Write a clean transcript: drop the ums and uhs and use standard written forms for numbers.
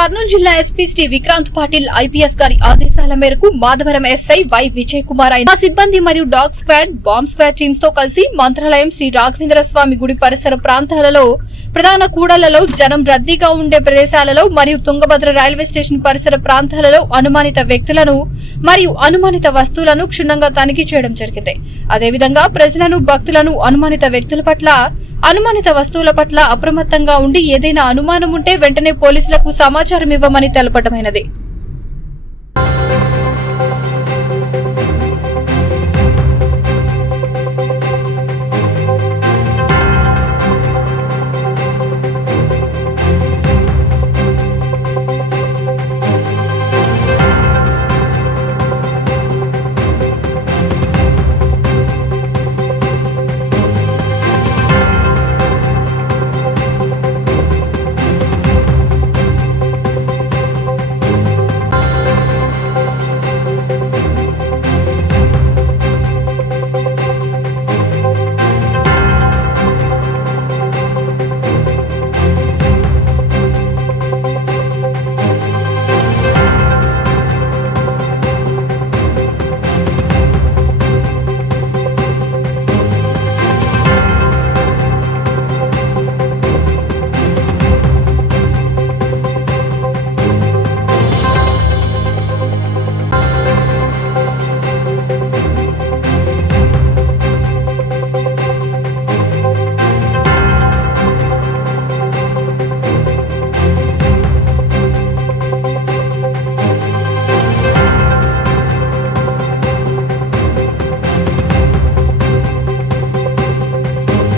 కర్నూలు జిల్లా SP Shri Vikrant Patil IPS గారి ఆదేశాల మేరకు మాధవరం ఎస్ఐ వై విజయ్ కుమార్ అయిన సిబ్బంది మరియు dog squad, bomb squad teams తో కలిసి మంత్రాలయం శ్రీ రాఘవేంద్ర స్వామి గుడి పరిసర ప్రాంతాలలో, ప్రధాన కూడళ్లలో, జనం రద్దీగా ఉండే ప్రదేశాలలో మరియు తుంగభద్ర రైల్వే స్టేషన్ పరిసర ప్రాంతాలలో అనుమానిత వ్యక్తులను మరియు అనుమానిత వస్తువులను క్షుణ్ణంగా తనిఖీ చేయడం జరిగింది. అదేవిధంగా ప్రజలను, భక్తులను అనుమానిత వ్యక్తుల పట్ల, అనుమానిత వస్తువుల పట్ల అప్రమత్తంగా ఉండి ఏదైనా అనుమానం ఉంటే వెంటనే పోలీసులకు సమాచారం ఇవ్వమని తెలపడమైనది.